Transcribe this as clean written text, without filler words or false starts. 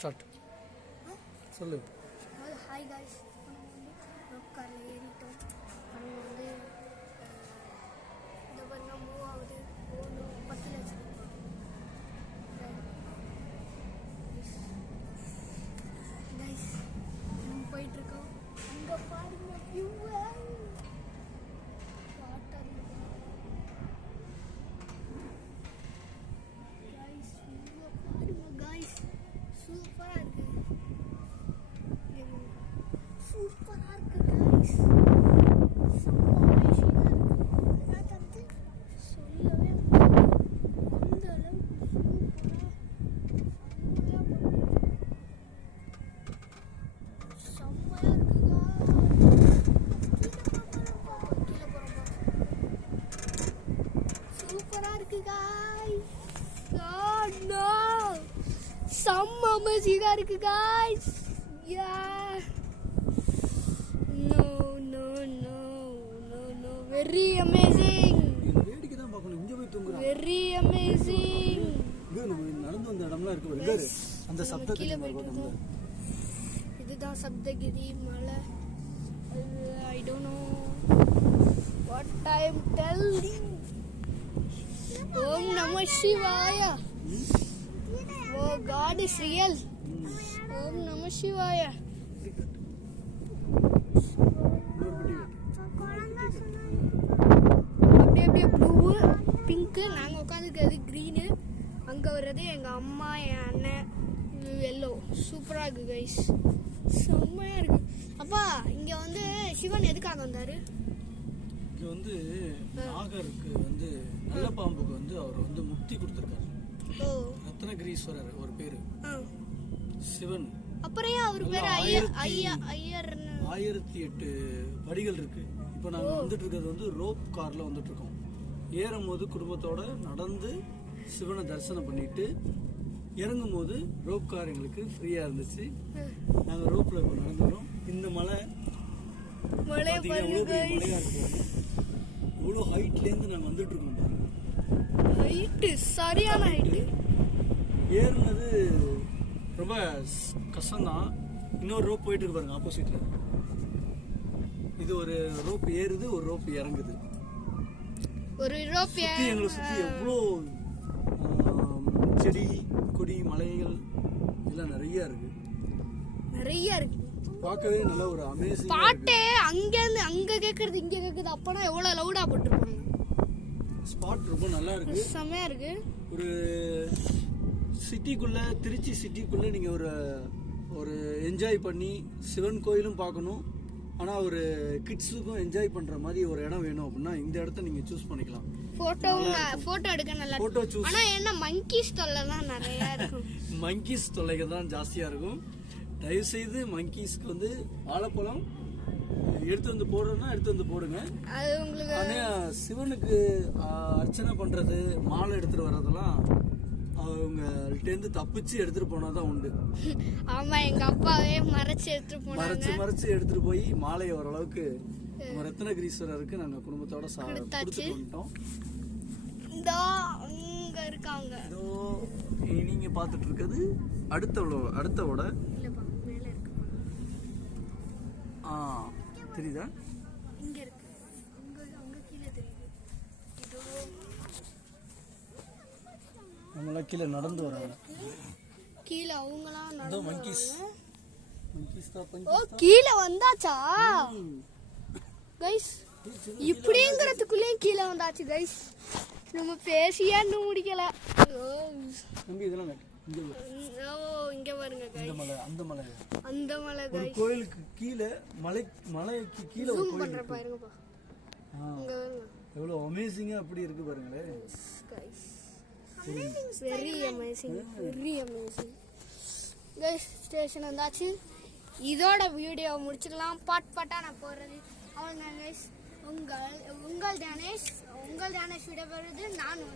Start சொல்லு. Hi guys, rope காரில் ஏறிட்டோம். நம்ம வந்து இந்த பண்ண மூவ் ஆகுது. 10 லட்சம் கைஸ் நம்ம போயிட்டுருக்கோம். அங்கே பாருங்க வியூவை. சூப்பராக இருக்கு கைஸ். சொல்லவே அந்த அளவுக்கு செம்மையாக இருக்கு காய்ஸ். செம்ம அமேசிங்காக இருக்கு காய்ஸ். Very amazing. வேடிக்கை தான் பார்க்கணும். இங்க போய் தூங்குறோம். Very amazing. நம்ம நடந்து வந்த இடம்லாம் இருக்கு பாருங்க. அந்த சப்தகிரி மலை. இதுதான் சப்தகிரி மலை. I don't know what I am telling. Om Namah Shivaya. Oh, God is real. Om Namah Shivaya. அப்படியே ப்ளூ பிங்க்கு, நாங்கள் உட்காந்துருக்கிறது க்ரீனு, அங்கே வர்றது எங்கள் அம்மா என் அண்ணன், எல்லோ. சூப்பராக இருக்குது கைஸ், செம்மையாக இருக்குது. அப்பா இங்கே வந்து சிவன் எதுக்காக வந்தார்? இங்கே வந்து நாகருக்கு வந்து நல்ல பாம்புக்கு வந்து அவர் வந்து முக்தி கொடுத்துருக்காரு. ஓ, ரத்னகிரீஸ்வரர் ஒரு பேர். சிவன். அப்புறம் அவர் பேர் ஐயர். 1008 படிகள் இருக்கு. இப்போ நாங்கள் வந்துட்டு இருக்கிறது வந்து ரோப் கார்ல வந்துட்டு இருக்கோம். ஏறும் போது குடும்பத்தோட நடந்து சிவனை தரிசனம் பண்ணிட்டு இறங்கும் போது ரோப் கார் எங்களுக்கு ஃப்ரீயா இருந்துச்சு. நாங்கள் ரோப்ல இப்போ நடந்து வரோம். இந்த மலை இவ்வளோ ஹைட்லேருந்து நாங்கள் வந்துட்டு இருக்கோம் பாருங்க. ஹைட்டு சரியான ஹைட்டு. ஏறுனது ரொம்ப கஷ்டம்தான். இன்னொரு ரோப் போயிட்டு இருக்கு பாருங்க ஆப்போசிட்ல. இது ஒரு ரோப் ஏறுது, ஒரு ரோப் இறங்குது. ஒரு ரோப் எங்களை சுற்றி எவ்வளோ செடி கொடி மலைகள் எல்லாம் நிறைய இருக்கு. பார்க்கவே நல்ல ஒரு அமேசிங். பாட்டே அங்கேருந்து அங்கே கேட்கறது இங்கே கேட்குது. அப்போனா எவ்வளோ லவுடாக போட்டுருப்பாங்க. ஸ்பாட் ரொம்ப நல்லா இருக்கு, செம்மையா இருக்கு. ஒரு சிட்டிக்குள்ள, திருச்சி சிட்டிக்குள்ள நீங்க ஒரு என்ஜாய் பண்ணி சிவன் கோயிலும் பார்க்கணும். ஆனால் ஒரு கிட்ஸுக்கும் என்ஜாய் பண்ணுற மாதிரி ஒரு இடம் வேணும் அப்படின்னா இந்த இடத்த நீங்கள் சூஸ் பண்ணிக்கலாம். ஃபோட்டோ எடுக்க நல்லா ஃபோட்டோ சூஸ். ஆனால் என்ன மங்கீஸ் தொல்லை தான் நிறையா இருக்கும். மங்கீஸ் தொல்லைகள் தான் ஜாஸ்தியாக இருக்கும். தயவுசெய்து மங்கீஸ்க்கு வந்து வாழைப்பழம் எடுத்து வந்து போடுறோன்னா எடுத்து வந்து போடுங்க. அது உங்களுக்கு. ஆனால் சிவனுக்கு அர்ச்சனை பண்ணுறது, மாலை எடுத்துகிட்டு வர்றதெல்லாம் அவங்கள்ட்டேருந்து தப்பிச்சு எடுத்துட்டு போனாதான் உண்டு. ஆமா, எங்க அப்பாவே மறைச்சு எடுத்துட்டு போய் மாலையை ஓரளவுக்கு ரத்னகிரீஸ்வரருக்கு நாங்க குடும்பத்தோட வந்துட்டோம். இருக்காங்க. நீங்க பாத்துட்டு இருக்கிறது அடுத்தவோட தெரியுதா? இங்க இருக்கு, அங்க கீழே தெரியுது. அவங்களாம் கீழே நடந்து வராங்க. கீழே அவங்களாம் நடந்து மங்கீஸ் தான். ஓ, கீழே வந்தாச்சா கைஸ்? இப்படிங்கிறதுக்குள்ளேயும் கீழே வந்தாச்சு கைஸ். நம்ம பேசியே இன்னும் முடிக்கல. இங்க பாருங்க கைஸ், அந்த மலை கைஸ். கோயிலுக்கு கீழே மலைக்கு கீழே ஒரு கோயில் பண்ற பாருங்கப்பா. இங்க பாருங்க எவ்வளவு அமேசிங்கா அப்படி இருக்கு பாருங்களே guys. Very amazing guys. Station வந்தாச்சு. இதோட வீடியோ முடிச்சுக்கலாம். பாட்டாக நான் போடுறது அவங்க கைஸ். உங்கள் தியானேஷ் விடைபெறுவது நாங்கள்.